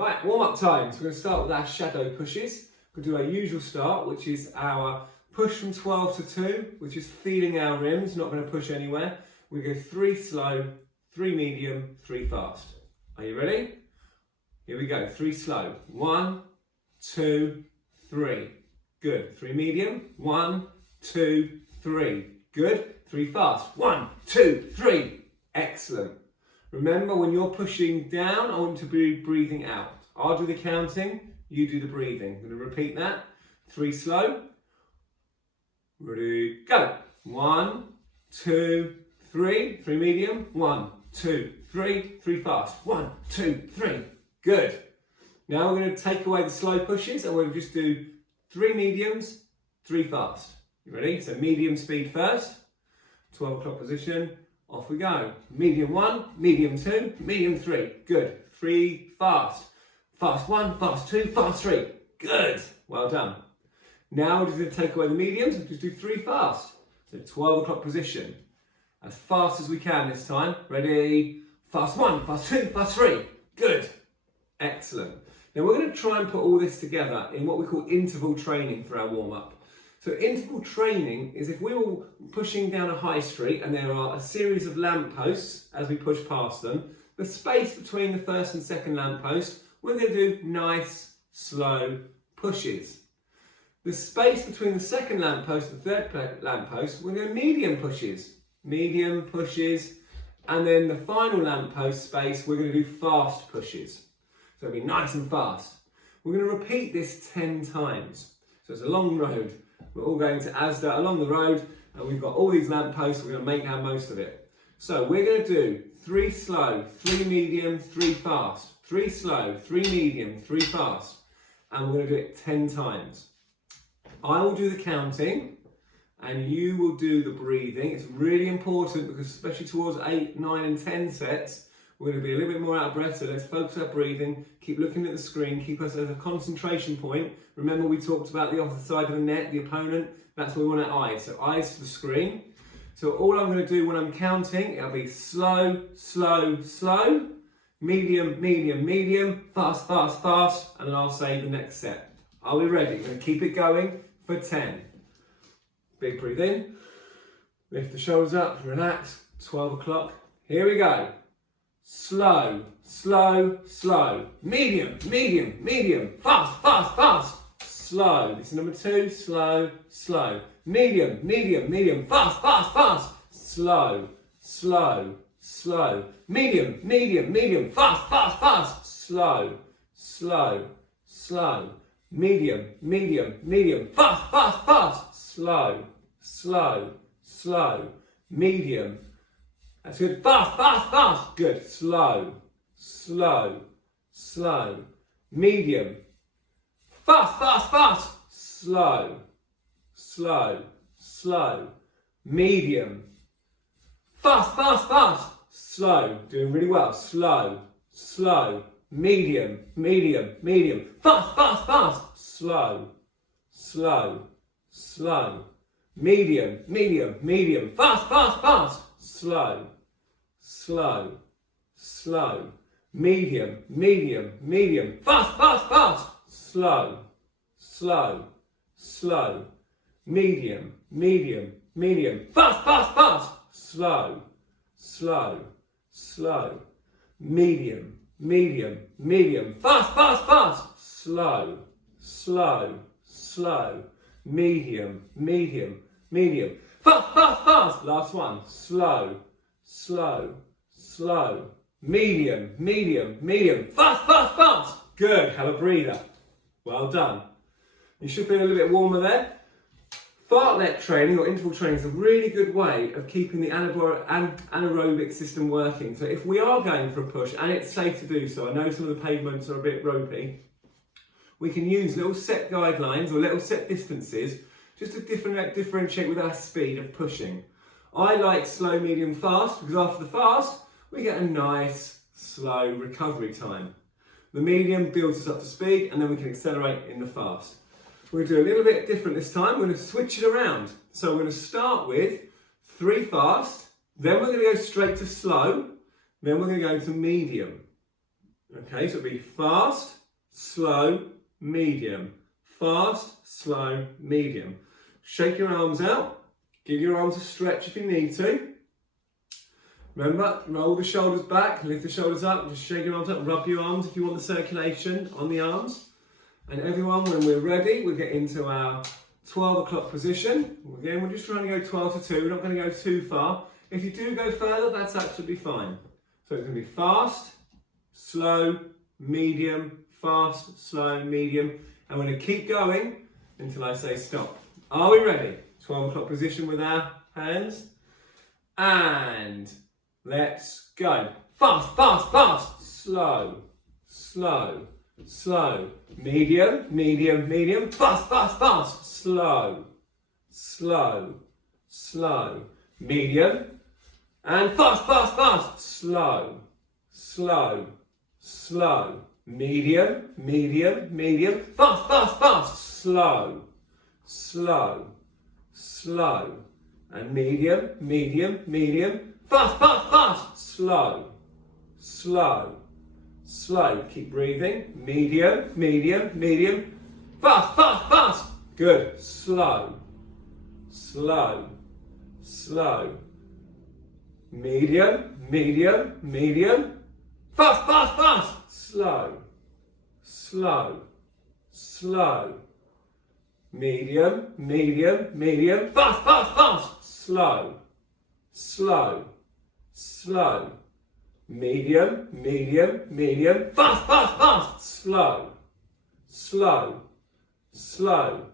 Right, warm-up time. So we're going to start with our shadow pushes. We'll do our usual start, which is our push from 12 to 2, which is feeling our rims, not going to push anywhere. We go 3 slow, 3 medium, 3 fast. Are you ready? Here we go, 3 slow. 1, 2, 3. Good. 3 medium. 1, 2, 3. Good. 3 fast. 1, 2, 3. Excellent. Remember, when you're pushing down, I want you to be breathing out. I'll do the counting, you do the breathing. I'm going to repeat that. 3 slow. Ready, go. 1, 2, 3. 3 medium. 1, 2, 3. 3 fast. 1, 2, 3. Good. Now we're going to take away the slow pushes and we'll just do 3 mediums, 3 fast. You ready? So medium speed first. 12 o'clock position. Off we go. Medium 1, medium 2, medium 3. Good. 3 fast. Fast 1, fast 2, fast 3. Good. Well done. Now we're just going to take away the mediums and just do 3 fast. So 12 o'clock position. As fast as we can this time. Ready? Fast 1, fast 2, fast 3. Good. Excellent. Now we're going to try and put all this together in what we call interval training for our warm-up. So interval training is if we were pushing down a high street and there are a series of lampposts as we push past them, the space between the first and second lamppost, we're going to do nice, slow pushes. The space between the second lamppost and the third lamppost, we're going to do medium pushes. Medium pushes. And then the final lamppost space, we're going to do fast pushes. So it'll be nice and fast. We're going to repeat this 10 times. So it's a long road. We're all going to Asda along the road and we've got all these lampposts, we're going to make our most of it. So we're going to do 3 slow, 3 medium, 3 fast. 3 slow, 3 medium, 3 fast. And we're going to do it 10 times. I will do the counting and you will do the breathing. It's really important because especially towards 8, 9 and 10 sets, we're going to be a little bit more out of breath, so let's focus our breathing, keep looking at the screen, keep us at a concentration point. Remember we talked about the opposite side of the net, the opponent, that's where we want our eyes. So eyes to the screen. So all I'm going to do when I'm counting, it'll be slow, slow, slow, medium, medium, medium, fast, fast, fast, and then I'll say the next set. Are we ready? We're going to keep it going for 10. Big breathe in, lift the shoulders up, relax, 12 o'clock. Here we go. Slow, slow, slow, medium, medium, medium, fast, fast, fast, slow. This is number 2, slow, slow, medium, medium, medium, fast, fast, fast, slow, slow, slow, medium, medium, medium, fast, fast, fast, slow, slow, slow, medium, medium, medium, fast, fast, fast, slow, slow, slow, medium. That's good. Fast, fast, fast. Good. Slow, slow, slow. Medium. Fast, fast, fast. Slow, slow, slow. Medium. Fast, fast, fast. Slow. Doing really well. Slow, slow. Medium, medium, medium. Fast, fast, fast. Slow, slow, slow. Medium, medium, medium. Fast, fast, fast. Slow, slow, slow, medium, medium, medium, fast, fast, fast, slow, slow, slow, medium, medium, medium, fast, fast, fast, slow, slow, slow, medium, medium, medium, fast, fast, fast, slow, slow, slow, medium, medium, medium. Fast, fast, fast. Last one. Slow, slow, slow. Medium, medium, medium. Fast, fast, fast. Good. Have a breather. Well done. You should feel a little bit warmer there. Fartlek training or interval training is a really good way of keeping the anaerobic system working. So if we are going for a push, and it's safe to do so, I know some of the pavements are a bit ropey, we can use little set guidelines or little set distances just to differentiate with our speed of pushing. I like slow, medium, fast because after the fast, we get a nice, slow recovery time. The medium builds us up to speed and then we can accelerate in the fast. We're going to do a little bit different this time. We're going to switch it around. So we're going to start with 3 fast, then we're going to go straight to slow, then we're going to go to medium. Okay, so it'll be fast, slow, medium. Fast, slow, medium. Shake your arms out. Give your arms a stretch if you need to. Remember, roll the shoulders back, lift the shoulders up, just shake your arms up, rub your arms if you want the circulation on the arms. And everyone, when we're ready, we'll get into our 12 o'clock position. Again, we're just trying to go 12 to 2, we're not going to go too far. If you do go further, that's absolutely fine. So it's going to be fast, slow, medium, fast, slow, medium. And we're going to keep going until I say stop. Are we ready? 12 o'clock position with our hands. And let's go. Fast, fast, fast. Slow, slow, slow. Medium, medium, medium. Fast, fast, fast. Slow, slow, slow. Medium. And fast, fast, fast. Slow, slow, slow. Medium, medium, medium. Fast, fast, fast. Slow, slow, slow. And medium, medium, medium. Fast, fast, fast. Slow, slow, slow. Keep breathing. Medium, medium, medium. Fast, fast, fast. Good. Slow, slow, slow. Medium, medium, medium. Fast, fast, fast. Slow, slow, slow. Medium, medium, medium. Fast, fast, fast. Slow, slow, slow. Medium, medium, medium. Fast, fast, fast. Slow, slow, slow.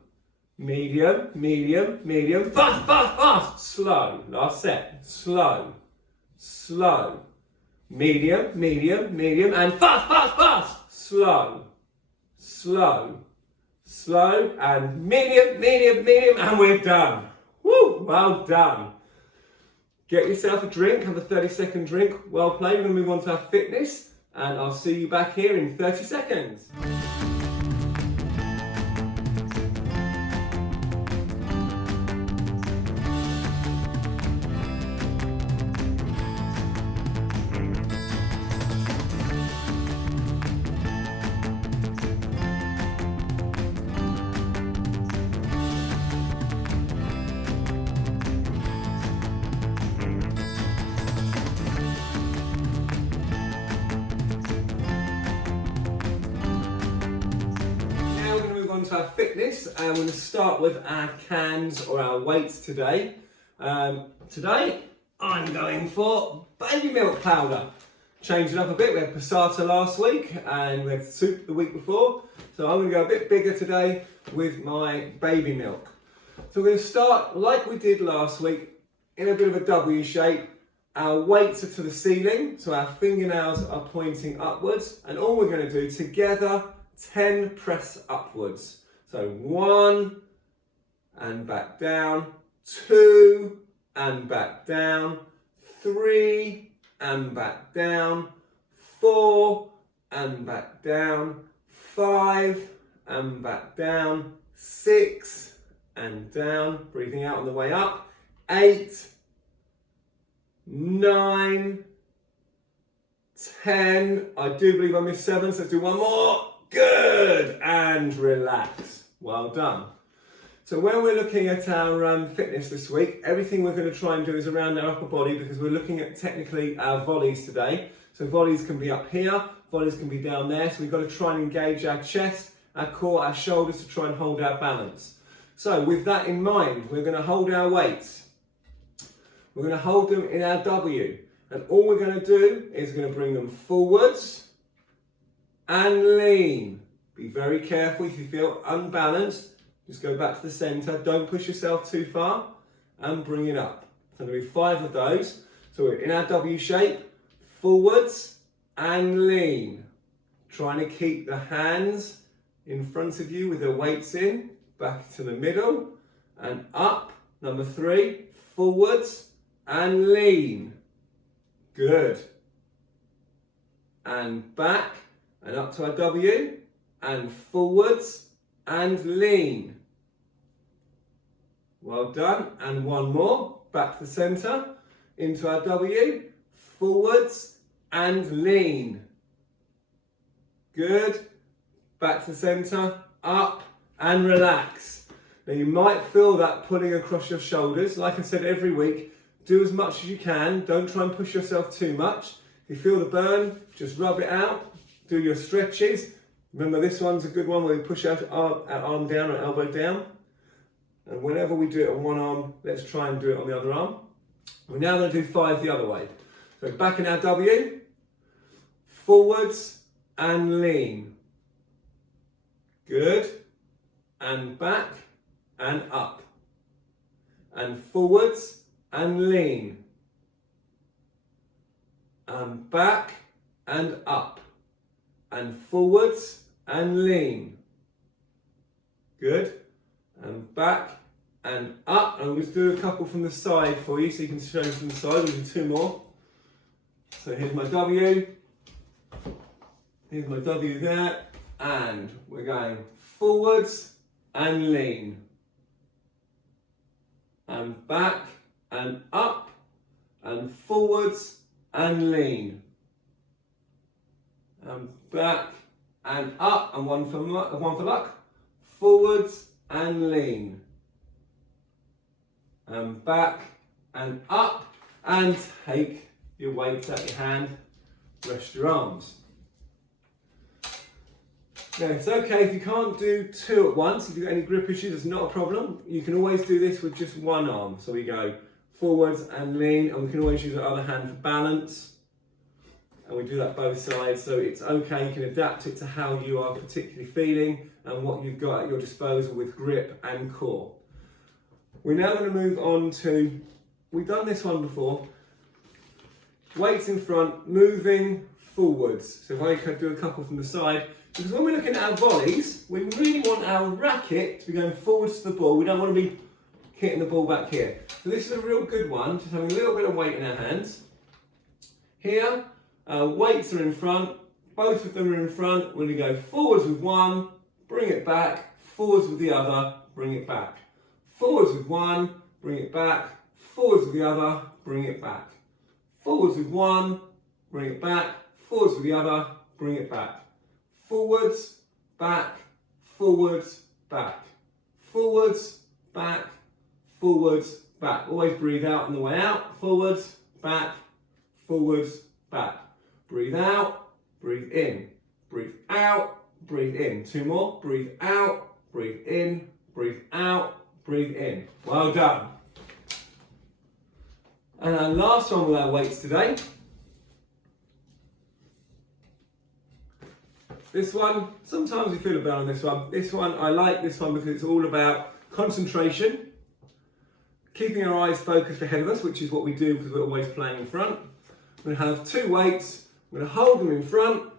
Medium, medium, medium. Fast, fast, fast. Slow. Last set. Slow, slow. Medium, medium, medium. And fast, fast, fast. Slow, slow, slow. And medium, medium, medium. And we're done. Woo! Well done. Get yourself a drink. Have a 30-second drink. Well played. We're going to move on to our fitness. And I'll see you back here in 30 seconds. To our fitness, and we're going to start with our cans or our weights today. Today I'm going for baby milk powder. Change it up a bit. We had passata last week and we had soup the week before, so I'm going to go a bit bigger today with my baby milk. So we're going to start like we did last week in a bit of a W shape. Our weights are to the ceiling, so our fingernails are pointing upwards, and all we're going to do together 10 press upwards. So 1 and back down, 2 and back down, 3 and back down, 4 and back down, 5 and back down, 6 and down, breathing out on the way up, 8, 9, 10, I do believe I missed 7, so let's do one more. Good, and relax. Well done. So when we're looking at our fitness this week, everything we're going to try and do is around our upper body, because we're looking at technically our volleys today. So volleys can be up here, volleys can be down there, so we've got to try and engage our chest, our core, our shoulders to try and hold our balance. So with that in mind, we're going to hold our weights. We're going to hold them in our W, and all we're going to do is going to bring them forwards and lean. Be very careful if you feel unbalanced. Just go back to the centre. Don't push yourself too far and bring it up. So there'll be 5 of those. So we're in our W shape, forwards and lean. Trying to keep the hands in front of you with the weights in, back to the middle and up. Number 3, forwards and lean. Good. And back. And up to our W, and forwards, and lean. Well done, and one more, back to the centre, into our W, forwards, and lean. Good. Back to the centre, up and relax. Now you might feel that pulling across your shoulders. Like I said, every week, do as much as you can. Don't try and push yourself too much. If you feel the burn, just rub it out. Do your stretches. Remember, this one's a good one where we push our arm down or elbow down. And whenever we do it on one arm, let's try and do it on the other arm. We're now going to do 5 the other way. So back in our W, forwards and lean. Good. And back and up. And forwards and lean. And back and up. And forwards and lean. Good. And back and up. And we'll just do a couple from the side for you so you can show them from the side. We'll do 2 more. So here's my W. Here's my W there. And we're going forwards and lean. And back and up. And forwards and lean. And back and up. And one for luck. Forwards and lean. And back and up. And take your weights out your hand. Rest your arms. Now it's okay if you can't do 2 at once. If you've got any grip issues, it's not a problem. You can always do this with just one arm. So we go forwards and lean, and we can always use our other hand for balance. And we do that both sides, so it's okay. You can adapt it to how you are particularly feeling and what you've got at your disposal with grip and core. We're now going to move on to, we've done this one before, weights in front, moving forwards. So if I could do a couple from the side, because when we're looking at our volleys, we really want our racket to be going forwards to the ball. We don't want to be hitting the ball back here. So this is a real good one, just having a little bit of weight in our hands. Here, weights are in front, both of them are in front. We're going to go forwards with one, bring it back, forwards with the other, bring it back. Forwards with one, bring it back, forwards with the other, bring it back. Forwards with one, bring it back, forwards with the other, bring it back. Forwards, back, forwards, back. Forwards, back, forwards, back. Always breathe out on the way out. Forwards, back, forwards, back. Breathe out, breathe in. Breathe out, breathe in. 2 more. Breathe out, breathe in, breathe out, breathe in. Well done. And our last one with our weights today. This one, sometimes we feel a bit on this one. This one, I like this one because it's all about concentration, keeping our eyes focused ahead of us, which is what we do because we're always playing in front. We're going to have 2 weights, we're going to hold them in front,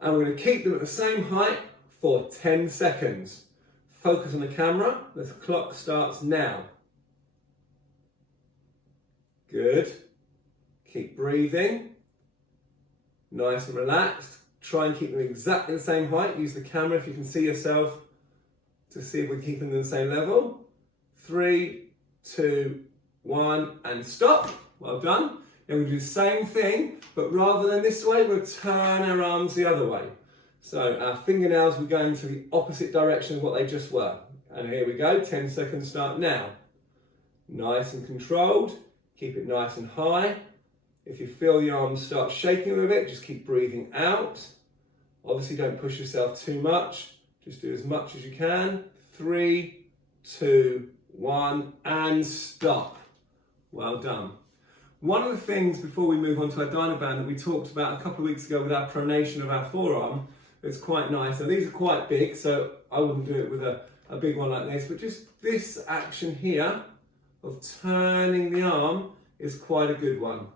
and we're going to keep them at the same height for 10 seconds. Focus on the camera, the clock starts now. Good. Keep breathing, nice and relaxed. Try and keep them exactly the same height. Use the camera if you can see yourself to see if we keep them at the same level. 3, 2, 1, and stop. Well done. Now we'll do the same thing, but rather than this way, we'll turn our arms the other way. So our fingernails will go into the opposite direction of what they just were. And here we go, 10 seconds start now. Nice and controlled. Keep it nice and high. If you feel the arms start shaking a little bit, just keep breathing out. Obviously don't push yourself too much. Just do as much as you can. 3, 2, 1, and stop. Well done. One of the things before we move on to our Dynaband that we talked about a couple of weeks ago with our pronation of our forearm, it's quite nice. Now these are quite big, so I wouldn't do it with a big one like this, but just this action here of turning the arm is quite a good one.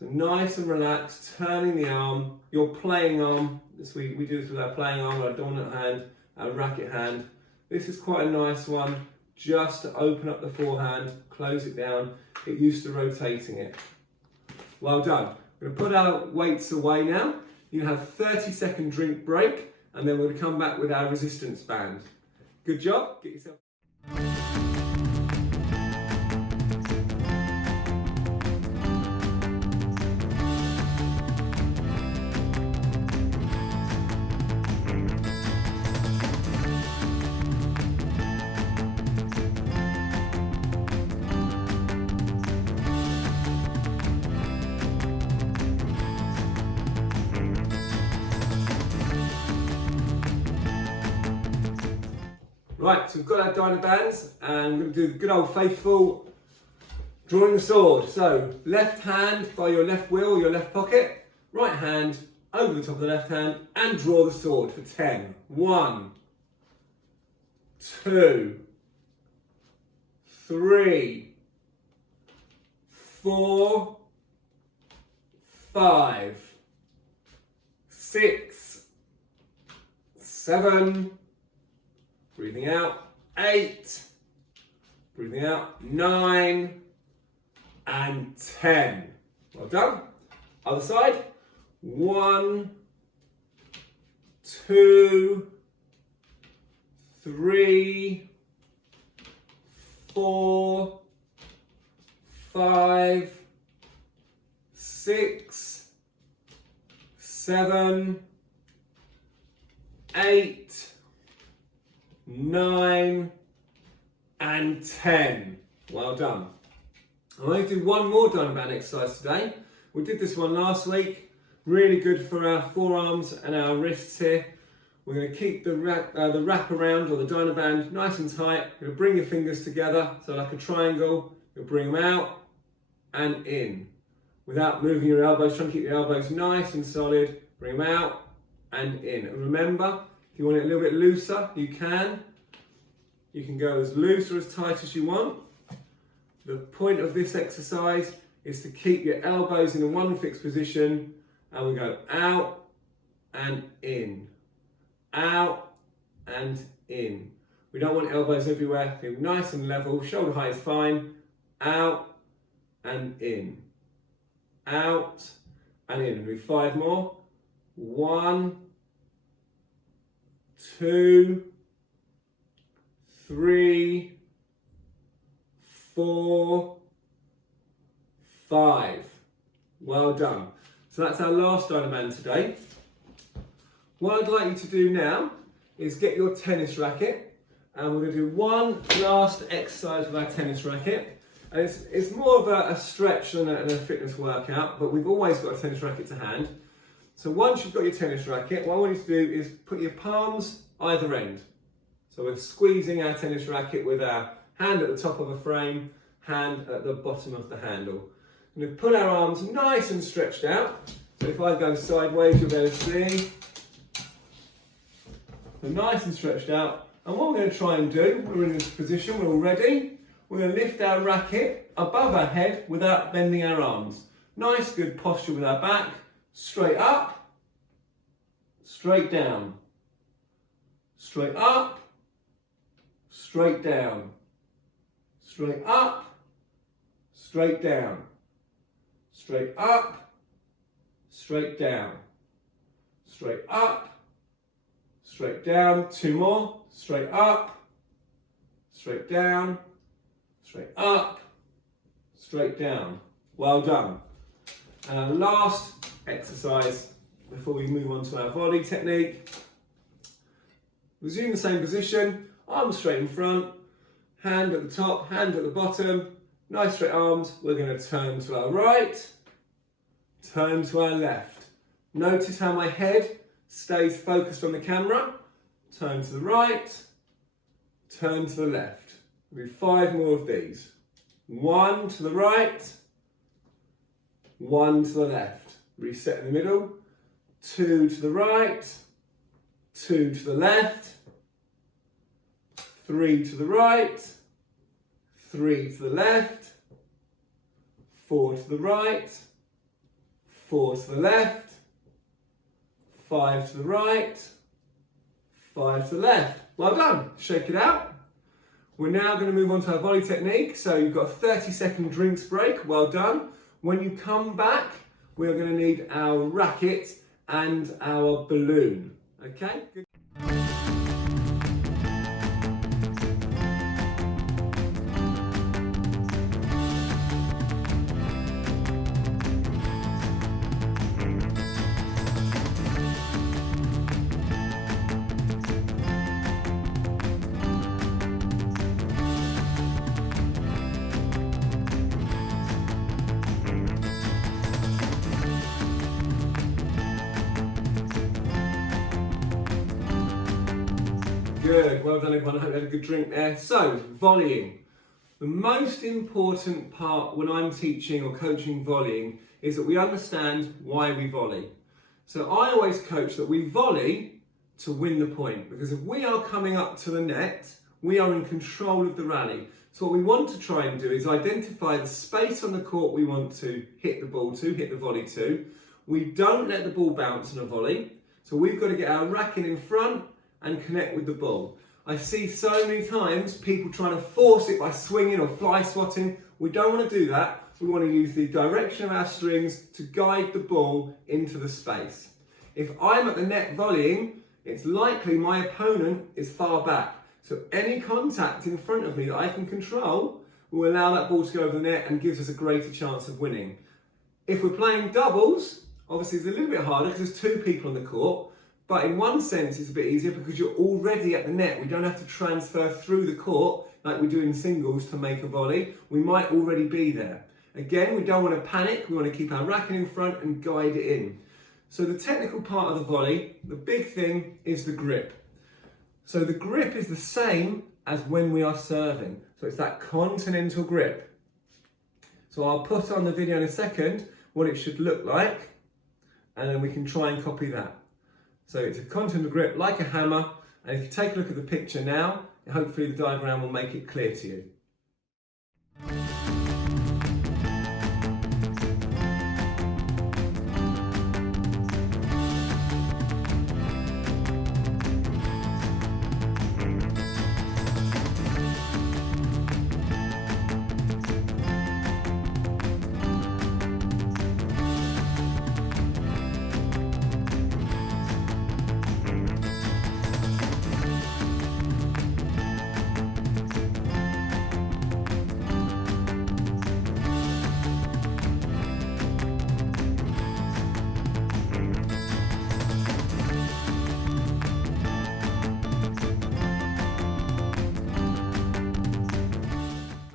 So nice and relaxed, turning the arm, your playing arm. We do this with our playing arm, our dominant hand, our racket hand. This is quite a nice one, just to open up the forehand, close it down, get used to rotating it. Well done. We're going to put our weights away now. You have a 30-second drink break, and then we're going to come back with our resistance band. Good job. Get yourself... Right, so we've got our dyno bands and we're going to do the good old faithful drawing the sword. So left hand by your left wheel, your left pocket, right hand over the top of the left hand and draw the sword for 10. 1, 2, 3, 4, 5, 6, 7, breathing out, 8, breathing out, 9, and 10. Well done. Other side. 1, 2, 3, 4, 5, 6, 7, 8, 9, and 10. Well done. I'm going to do one more dyno band exercise today. We did this one last week. Really good for our forearms and our wrists here. We're going to keep the wrap around or the dyno band nice and tight. You're going to bring your fingers together, so like a triangle. You'll bring them out and in without moving your elbows. Try and keep your elbows nice and solid. Bring them out and in. And remember, if you want it a little bit looser, you can. You can go as loose or as tight as you want. The point of this exercise is to keep your elbows in a one fixed position, and we go out and in, out and in. We don't want elbows everywhere. Keep nice and level, shoulder height is fine. Out and in, out and in. We'll do 5 more. 1, 2, 3, 4, 5. Well done. So that's our last dyno band today. What I'd like you to do now is get your tennis racket, and we're going to do one last exercise with our tennis racket. And it's more of a stretch than a fitness workout, but we've always got a tennis racket to hand. So once you've got your tennis racket, what I want you to do is put your palms either end. So we're squeezing our tennis racket with our hand at the top of a frame, hand at the bottom of the handle. We're going to put our arms nice and stretched out. So if I go sideways, you'll be able to see. We're nice and stretched out. And what we're going to try and do, we're in this position, we're all ready. We're going to lift our racket above our head without bending our arms. Nice, good posture with our back. Straight up, straight down. Straight up, straight down. Straight up, straight down. Straight up, straight down. Straight up, straight down. 2 more. Straight up, straight down. Straight up, straight down. Well done. And our last exercise before we move on to our volley technique. Resume the same position, arms straight in front, hand at the top, hand at the bottom, nice straight arms. We're going to turn to our right, turn to our left. Notice how my head stays focused on the camera. Turn to the right, turn to the left. We'll do 5 more of these. 1 to the right, 1 to the left. Reset in the middle. 2 to the right, 2 to the left, 3 to the right, 3 to the left, 4 to the right, 4 to the left, 5 to the right, 5 to the left. Well done. Shake it out. We're now going to move on to our volley technique. So you've got a 30-second drinks break. Well done. When you come back, we're going to need our racket and our balloon. Okay? Good. well done everyone, I hope you had a good drink there. So, volleying. The most important part when I'm teaching or coaching volleying is that we understand why we volley. So I always coach that we volley to win the point, because if we are coming up to the net, we are in control of the rally. So what we want to try and do is identify the space on the court we want to hit the ball to, hit the volley to. We don't let the ball bounce on a volley. So we've got to get our racket in front and connect with the ball. I see so many times people trying to force it by swinging or fly swatting. We don't want to do that. We want to use the direction of our strings to guide the ball into the space. If I'm at the net volleying, it's likely my opponent is far back. So any contact in front of me that I can control will allow that ball to go over the net and gives us a greater chance of winning. If we're playing doubles, obviously it's a little bit harder because there's two people on the court, but in one sense it's a bit easier because you're already at the net. We don't have to transfer through the court like we do in singles to make a volley. We might already be there. Again, we don't want to panic. We want to keep our racket in front and guide it in. So the technical part of the volley, the big thing is the grip. So the grip is the same as when we are serving. So it's that continental grip. So I'll put on the video in a second what it should look like, and then we can try and copy that. So it's a continental grip like a hammer, and if you take a look at the picture now, hopefully the diagram will make it clear to you.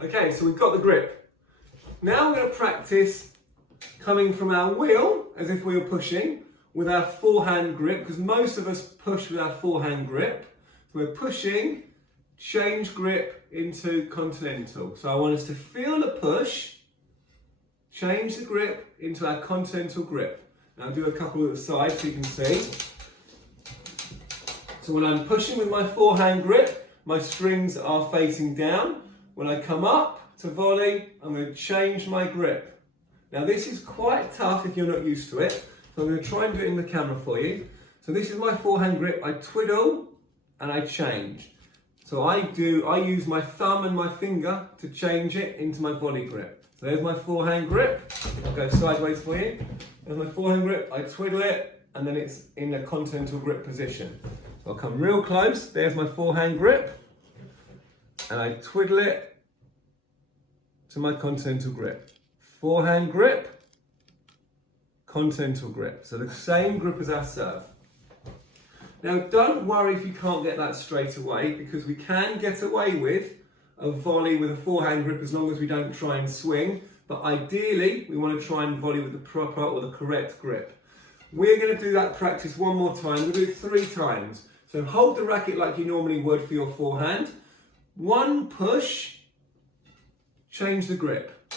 Okay, so we've got the grip. Now we're going to practice coming from our wheel, as if we were pushing, with our forehand grip, because most of us push with our forehand grip. So we're pushing, change grip into continental. So I want us to feel the push, change the grip into our continental grip. Now I'll do a couple at the side so you can see. So when I'm pushing with my forehand grip, my strings are facing down. When I come up to volley, I'm going to change my grip. Now this is quite tough if you're not used to it, so I'm going to try and do it in the camera for you. So this is my forehand grip. I twiddle and I change. So I use my thumb and my finger to change it into my volley grip. So there's my forehand grip. I'll go sideways for you. There's my forehand grip. I twiddle it and then it's in a continental grip position. So I'll come real close. There's my forehand grip. And I twiddle it to my continental grip. Forehand grip, continental grip. So the same grip as our serve. Now don't worry if you can't get that straight away, because we can get away with a volley with a forehand grip as long as we don't try and swing. But ideally, we want to try and volley with the proper or the correct grip. We're going to do that practice one more time. We'll do it 3 times. So hold the racket like you normally would for your forehand. One push, change the grip.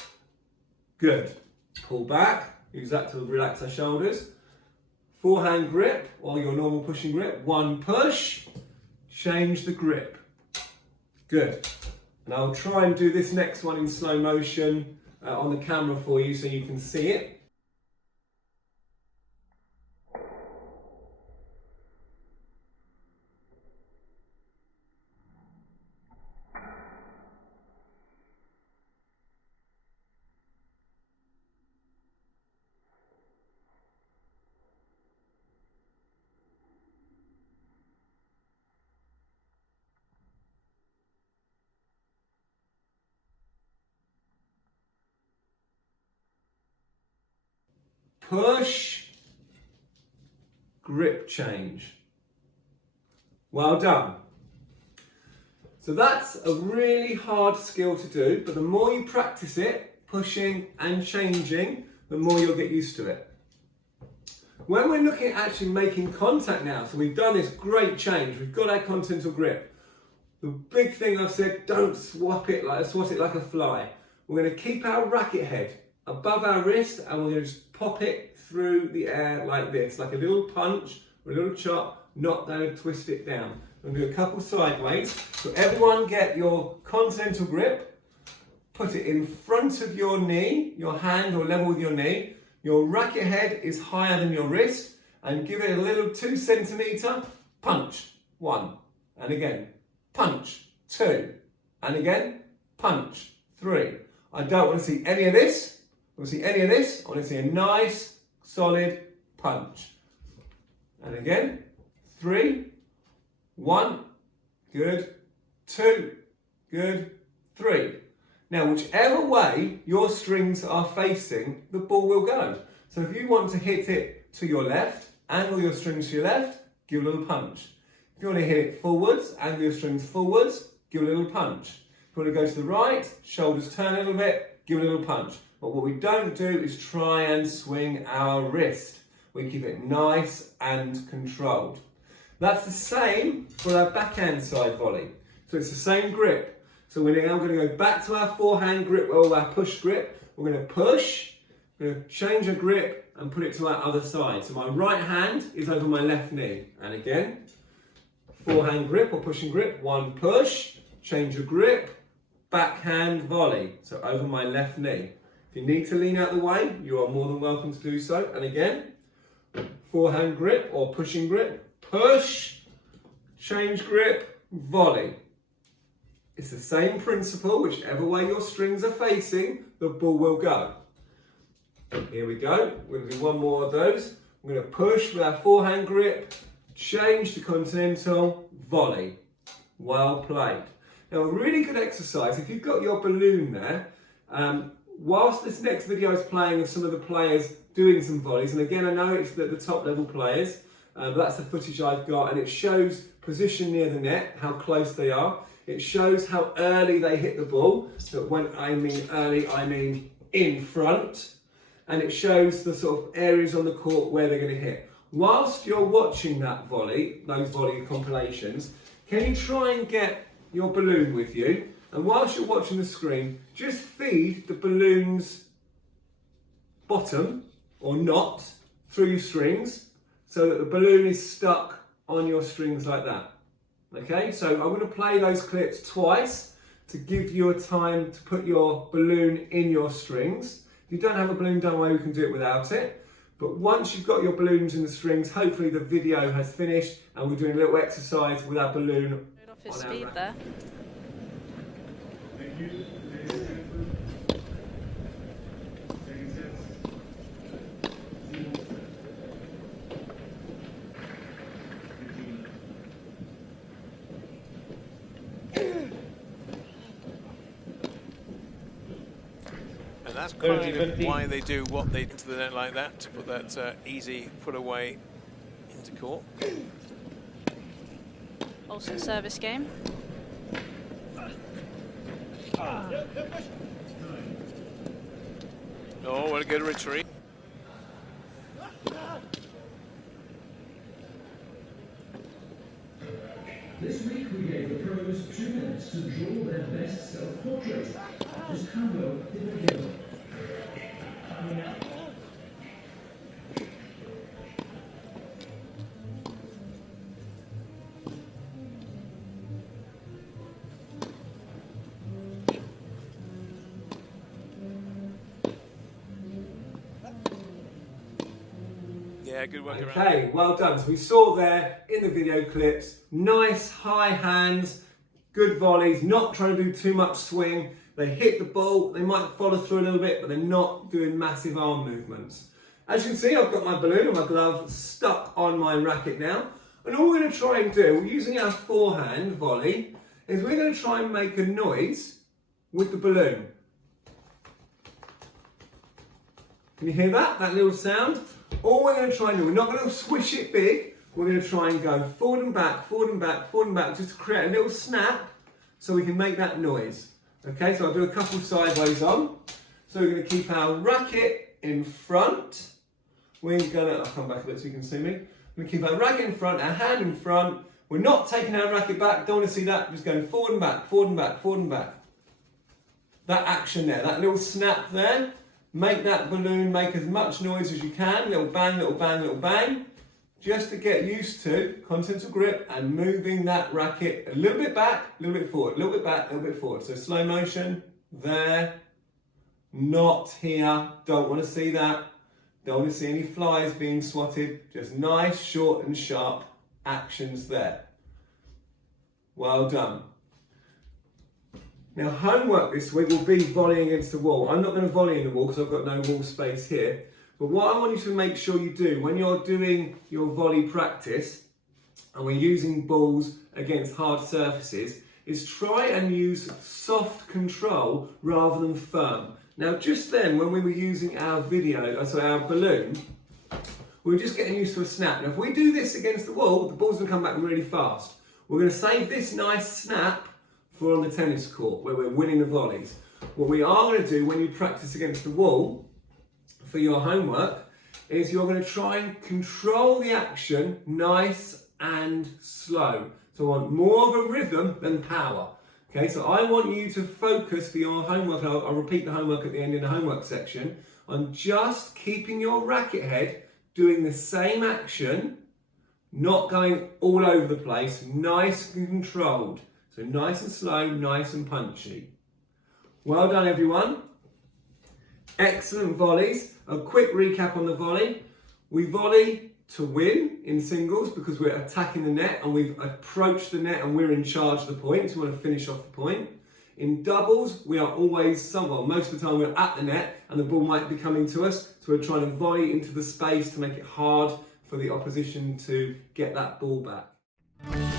Good. Pull back, use that to relax our shoulders. Forehand grip, or your normal pushing grip. One push, change the grip. Good. And I'll try and do this next one in slow motion on the camera for you so you can see it. Push, grip change. Well done. So that's a really hard skill to do, but the more you practice it, pushing and changing, the more you'll get used to it. When we're looking at actually making contact now, so we've done this great change, we've got our continental grip. The big thing I've said, don't swat it like a fly. We're going to keep our racket head above our wrist and we're going to just pop it through the air like this, like a little punch or a little chop, not going to twist it down. I'm going to do a couple sideways. So everyone get your continental grip, put it in front of your knee, your hand or level with your knee. Your racket head is higher than your wrist and give it a little 2 centimetre punch. 1. And again, punch. 2. And again, punch. 3. I don't want to see any of this. I want to see any of this. I want to see a nice, solid punch. And again, 3. 1. Good. 2. Good. 3. Now, whichever way your strings are facing, the ball will go. So if you want to hit it to your left, angle your strings to your left, give a little punch. If you want to hit it forwards, angle your strings forwards, give a little punch. If you want to go to the right, shoulders turn a little bit, give a little punch. But what we don't do is try and swing our wrist. We keep it nice and controlled. That's the same for our backhand side volley. So it's the same grip. So we're now going to go back to our forehand grip or our push grip. We're going to push, we're going to change a grip and put it to our other side. So my right hand is over my left knee. And again, forehand grip or pushing grip, 1 push, change a grip, backhand volley. So over my left knee. If you need to lean out of the way, you are more than welcome to do so. And again, forehand grip or pushing grip, push, change grip, volley. It's the same principle, whichever way your strings are facing, the ball will go. Here we go, we're going to do one more of those. We're going to push with our forehand grip, change to continental, volley. Well played. Now a really good exercise, if you've got your balloon there, whilst this next video is playing of some of the players doing some volleys, and again I know it's the top level players, but that's the footage I've got, and it shows position near the net, how close they are. It shows how early they hit the ball. So when I mean early, I mean in front. And it shows the sort of areas on the court where they're going to hit. Whilst you're watching that volley, those volley compilations, can you try and get your balloon with you? And whilst you're watching the screen, just feed the balloon's bottom or knot through your strings so that the balloon is stuck on your strings like that. Okay, so I'm going to play those clips twice to give you a time to put your balloon in your strings. If you don't have a balloon, don't worry, we can do it without it. But once you've got your balloons in the strings, hopefully the video has finished and we're doing a little exercise with our balloon. Off his speed there. Thank you. That's kind of why they do what they do to the net like that, to put that easy put away into court. Also service game. Oh, what a good retreat. This week we gave the pros 2 minutes to draw their best self-portrait. This combo didn't give up. Yeah, good work around. Okay, well done. So we saw there in the video clips, nice high hands, good volleys, not trying to do too much swing. They hit the ball, they might follow through a little bit, but they're not doing massive arm movements. As you can see, I've got my balloon and my glove stuck on my racket now. And all we're going to try and do, using our forehand volley, is we're going to try and make a noise with the balloon. Can you hear that? That little sound? All we're going to try and do, we're not going to swish it big, we're going to try and go forward and back, forward and back, forward and back, just to create a little snap so we can make that noise. Okay, so I'll do a couple sideways on. So we're going to keep our racket in front. We're going to, I'll come back a bit so you can see me. We're going to keep our racket in front, our hand in front. We're not taking our racket back, don't want to see that, just going forward and back, forward and back, forward and back. That action there, that little snap there, make that balloon make as much noise as you can, little bang, little bang, little bang, just to get used to continental grip and moving that racket a little bit back, a little bit forward, a little bit back, a little bit forward. So slow motion, there, not here, don't want to see that, don't want to see any flies being swatted, just nice, short and sharp actions there. Well done. Now homework this week will be volleying against the wall. I'm not going to volley in the wall because I've got no wall space here. But what I want you to make sure you do when you're doing your volley practice and we're using balls against hard surfaces is try and use soft control rather than firm. Now just then when we were using our our balloon, we were just getting used to a snap. Now if we do this against the wall, the ball's going to come back really fast. We're going to save this nice snap for on the tennis court where we're winning the volleys. What we are going to do when you practice against the wall for your homework is you're going to try and control the action nice and slow. So I want more of a rhythm than power. Okay, so I want you to focus for your homework, and I'll repeat the homework at the end in the homework section, on just keeping your racket head doing the same action, not going all over the place, nice and controlled. So nice and slow, nice and punchy. Well done everyone. Excellent volleys. A quick recap on the volley. We volley to win in singles because we're attacking the net and we've approached the net and we're in charge of the point, so we want to finish off the point. In doubles, we are always, most of the time we're at the net and the ball might be coming to us, so we're trying to volley into the space to make it hard for the opposition to get that ball back.